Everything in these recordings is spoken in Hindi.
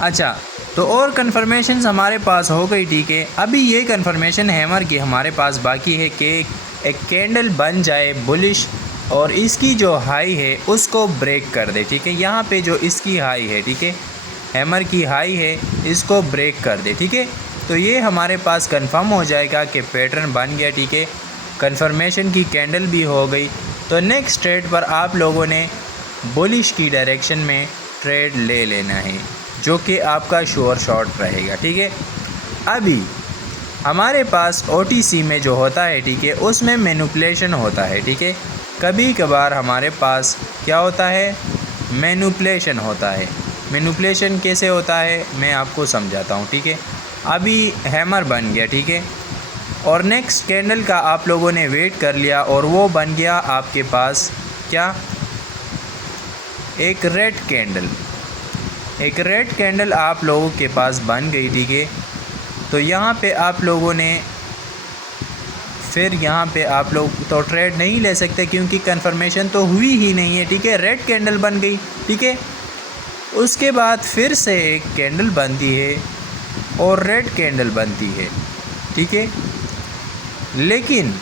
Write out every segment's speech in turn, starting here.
अच्छा, तो और कन्फर्मेशन हमारे पास हो गई, ठीक है। अभी ये कन्फर्मेशन हैमर की हमारे पास बाकी है कि एक कैंडल बन जाए बुलिश और इसकी जो हाई है उसको ब्रेक कर दे, ठीक है। यहाँ पे जो इसकी हाई है, ठीक है, हैमर की हाई है, इसको ब्रेक कर दे, ठीक है। तो ये हमारे पास कंफर्म हो जाएगा कि पैटर्न बन गया, ठीक है। कन्फर्मेशन की कैंडल भी हो गई। तो नेक्स्ट ट्रेड पर आप लोगों ने बुलिश की डायरेक्शन में ट्रेड ले लेना है, जो कि आपका श्योर शॉट रहेगा, ठीक है। अभी हमारे पास OTC में जो होता है, ठीक है, उसमें मैनिपुलेशन होता है, ठीक है। कभी कभार हमारे पास क्या होता है, मैनिपुलेशन होता है। मैनिपुलेशन कैसे होता है मैं आपको समझाता हूँ, ठीक है। अभी हैमर बन गया, ठीक है, और नेक्स्ट कैंडल का आप लोगों ने वेट कर लिया और वो बन गया आपके पास क्या, एक रेड कैंडल। एक रेड कैंडल आप लोगों के पास बन गई, ठीक है। तो यहाँ पे आप लोगों ने फिर यहाँ पे आप लोग तो ट्रेड नहीं ले सकते क्योंकि कन्फर्मेशन तो हुई ही नहीं है, ठीक है। रेड कैंडल बन गई, ठीक है। उसके बाद फिर से एक कैंडल बनती है और रेड कैंडल बनती है, ठीक है। लेकिन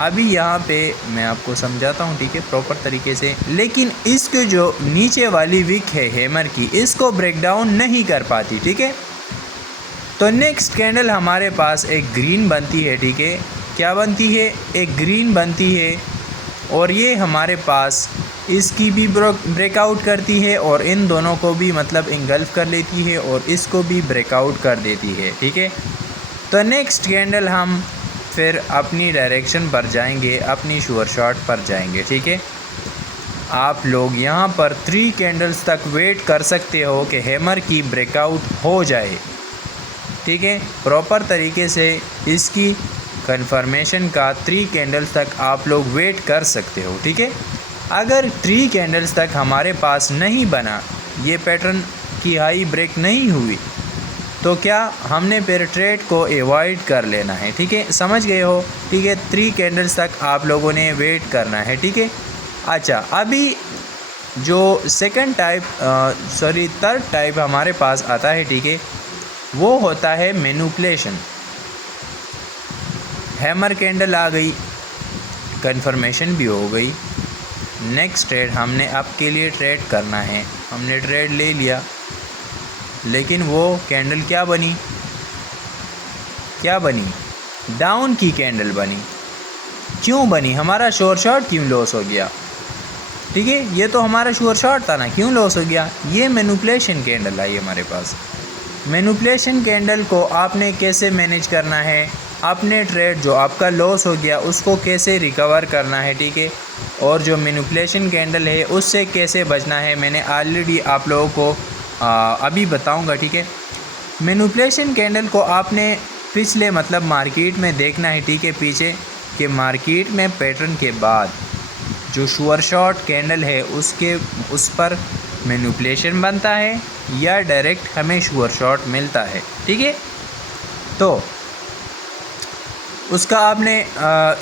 अभी यहाँ पे मैं आपको समझाता हूँ, ठीक है, प्रॉपर तरीके से। लेकिन इसके जो नीचे वाली विक है हैमर की, इसको ब्रेक डाउन नहीं कर पाती, ठीक है। तो नेक्स्ट कैंडल हमारे पास एक ग्रीन बनती है, ठीक है। क्या बनती है, एक ग्रीन बनती है और ये हमारे पास इसकी भी ब्रेकआउट करती है और इन दोनों को भी मतलब इंगल्फ कर लेती है और इसको भी ब्रेकआउट कर देती है, ठीक है। तो नेक्स्ट कैंडल हम फिर अपनी डायरेक्शन पर जाएंगे, अपनी श्योर शॉट पर जाएंगे, ठीक है। आप लोग यहाँ पर 3 कैंडल्स तक वेट कर सकते हो कि हैमर की ब्रेकआउट हो जाए, ठीक है। प्रॉपर तरीके से इसकी कन्फर्मेशन का 3 कैंडल्स तक आप लोग वेट कर सकते हो, ठीक है। अगर 3 कैंडल्स तक हमारे पास नहीं बना, ये पैटर्न की हाई ब्रेक नहीं हुई, तो क्या हमने फिर ट्रेड को अवॉइड कर लेना है, ठीक है। समझ गए हो, ठीक है। 3 कैंडल्स तक आप लोगों ने वेट करना है, ठीक है। अच्छा, अभी जो थर्ड टाइप हमारे पास आता है, ठीक है, वो होता है मैनिपुलेशन। हैमर कैंडल आ गई, कन्फर्मेशन भी हो गई। नेक्स्ट ट्रेड हमने आपके लिए ट्रेड करना है, हमने ट्रेड ले लिया, लेकिन वो कैंडल क्या बनी, डाउन की कैंडल बनी। क्यों बनी, हमारा श्योर शॉट क्यों लॉस हो गया, ठीक है। ये तो हमारा श्योर शॉट था ना, क्यों लॉस हो गया, ये मैनिपुलेशन कैंडल आई हमारे पास। मैनिपुलेशन कैंडल को आपने कैसे मैनेज करना है, अपने ट्रेड जो आपका लॉस हो गया उसको कैसे रिकवर करना है, ठीक है। और जो मैनिपुलेशन कैंडल है उससे कैसे बचना है, मैंने ऑलरेडी आप लोगों को अभी बताऊंगा, ठीक है। मैनिपुलेशन कैंडल को आपने पिछले मतलब मार्केट में देखना है, ठीक है, पीछे कि मार्केट में पैटर्न के बाद जो श्योर शॉट कैंडल है उस पर मैनिपुलेशन बनता है या डायरेक्ट हमें श्योर शॉट मिलता है, ठीक है। तो उसका आपने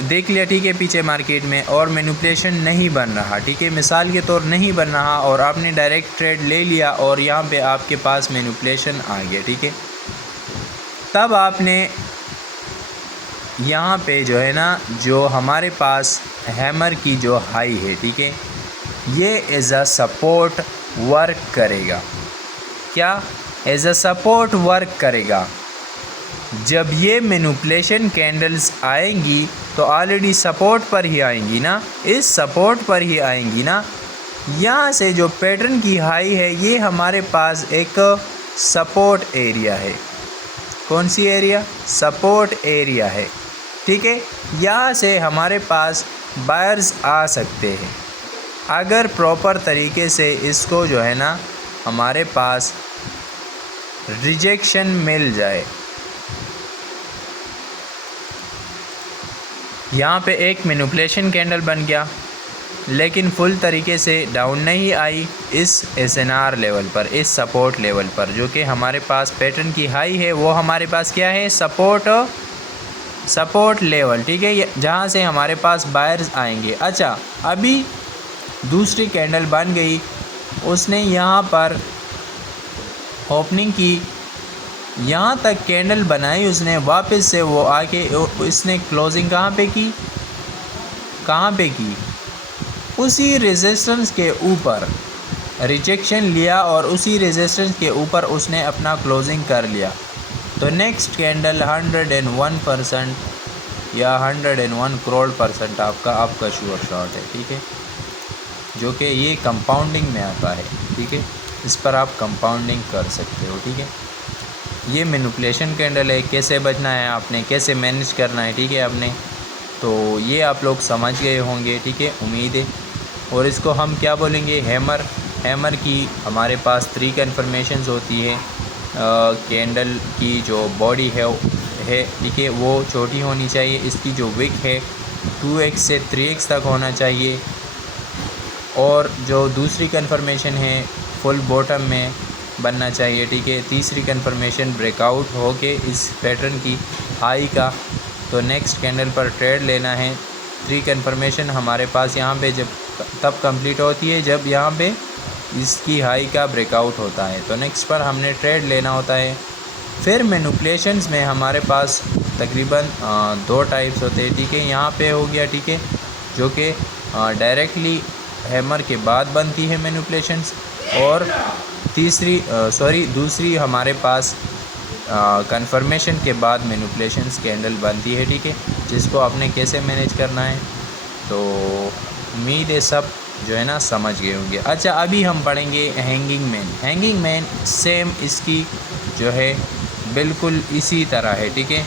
देख लिया, ठीक है, पीछे मार्केट में और मैनिपुलेशन नहीं बन रहा, ठीक है, मिसाल के तौर नहीं बन रहा और आपने डायरेक्ट ट्रेड ले लिया और यहाँ पे आपके पास मैनिपुलेशन आ गया, ठीक है। तब आपने यहाँ पे जो है ना, जो हमारे पास हैमर की जो हाई है, ठीक है, ये एज अ सपोर्ट वर्क करेगा। क्या, एज अ सपोर्ट वर्क करेगा। जब ये मैनिपुलेशन कैंडल्स आएंगी तो ऑलरेडी सपोर्ट पर ही आएंगी ना, इस सपोर्ट पर ही आएंगी ना। यहाँ से जो पैटर्न की हाई है ये हमारे पास एक सपोर्ट एरिया है। कौन सी एरिया, सपोर्ट एरिया है, ठीक है। यहाँ से हमारे पास बायर्स आ सकते हैं अगर प्रॉपर तरीके से इसको जो है ना हमारे पास रिजेक्शन मिल जाए। यहाँ पे एक मैनिपुलेशन कैंडल बन गया लेकिन फुल तरीके से डाउन नहीं आई इस SNR लेवल पर, इस सपोर्ट लेवल पर, जो कि हमारे पास पैटर्न की हाई है। वो हमारे पास क्या है, सपोर्ट लेवल, ठीक है, जहाँ से हमारे पास बायर्स आएंगे। अच्छा, अभी दूसरी कैंडल बन गई, उसने यहाँ पर ओपनिंग की, यहाँ तक कैंडल बनाई उसने, वापस से वो आके इसने क्लोजिंग कहाँ पे की, उसी रेजिस्टेंस के ऊपर रिजेक्शन लिया और उसी रेजिस्टेंस के ऊपर उसने अपना क्लोजिंग कर लिया। तो नेक्स्ट कैंडल 101% या 101 करोड़ % आपका श्योर शॉट है, ठीक है, जो कि ये कंपाउंडिंग में आता है, ठीक है, इस पर आप कंपाउंडिंग कर सकते हो, ठीक है। ये मैनिपुलेशन कैंडल है, कैसे बचना है आपने, कैसे मैनेज करना है, ठीक है आपने, तो ये आप लोग समझ गए होंगे, ठीक है, उम्मीद है। और इसको हम क्या बोलेंगे, हैमर की हमारे पास 3 कन्फर्मेशंस होती है। कैंडल की जो बॉडी है ठीक है, वो छोटी होनी चाहिए, इसकी जो विक है 2x से 3x तक होना चाहिए, और जो दूसरी कन्फर्मेशन है फुल बॉटम में बनना चाहिए, ठीक है। तीसरी कन्फर्मेशन ब्रेकआउट हो के इस पैटर्न की हाई का, तो नेक्स्ट कैंडल पर ट्रेड लेना है। 3 कन्फर्मेशन हमारे पास यहाँ पे तब कंप्लीट होती है जब यहाँ पे इसकी हाई का ब्रेकआउट होता है, तो नेक्स्ट पर हमने ट्रेड लेना होता है। फिर मैनिपुलेशंस में हमारे पास तकरीबन 2 टाइप्स होते हैं, ठीक है। यहाँ पे हो गया, ठीक है, जो कि डायरेक्टली हैमर के बाद बनती है मैनिपुलेशंस, और दूसरी हमारे पास कन्फर्मेशन के बाद मैनिपुलेशंस कैंडल बनती है, ठीक है, जिसको आपने कैसे मैनेज करना है। तो उम्मीद है सब जो है ना समझ गए होंगे। अच्छा, अभी हम पढ़ेंगे हैंगिंग मैन सेम इसकी जो है बिल्कुल इसी तरह है, ठीक है।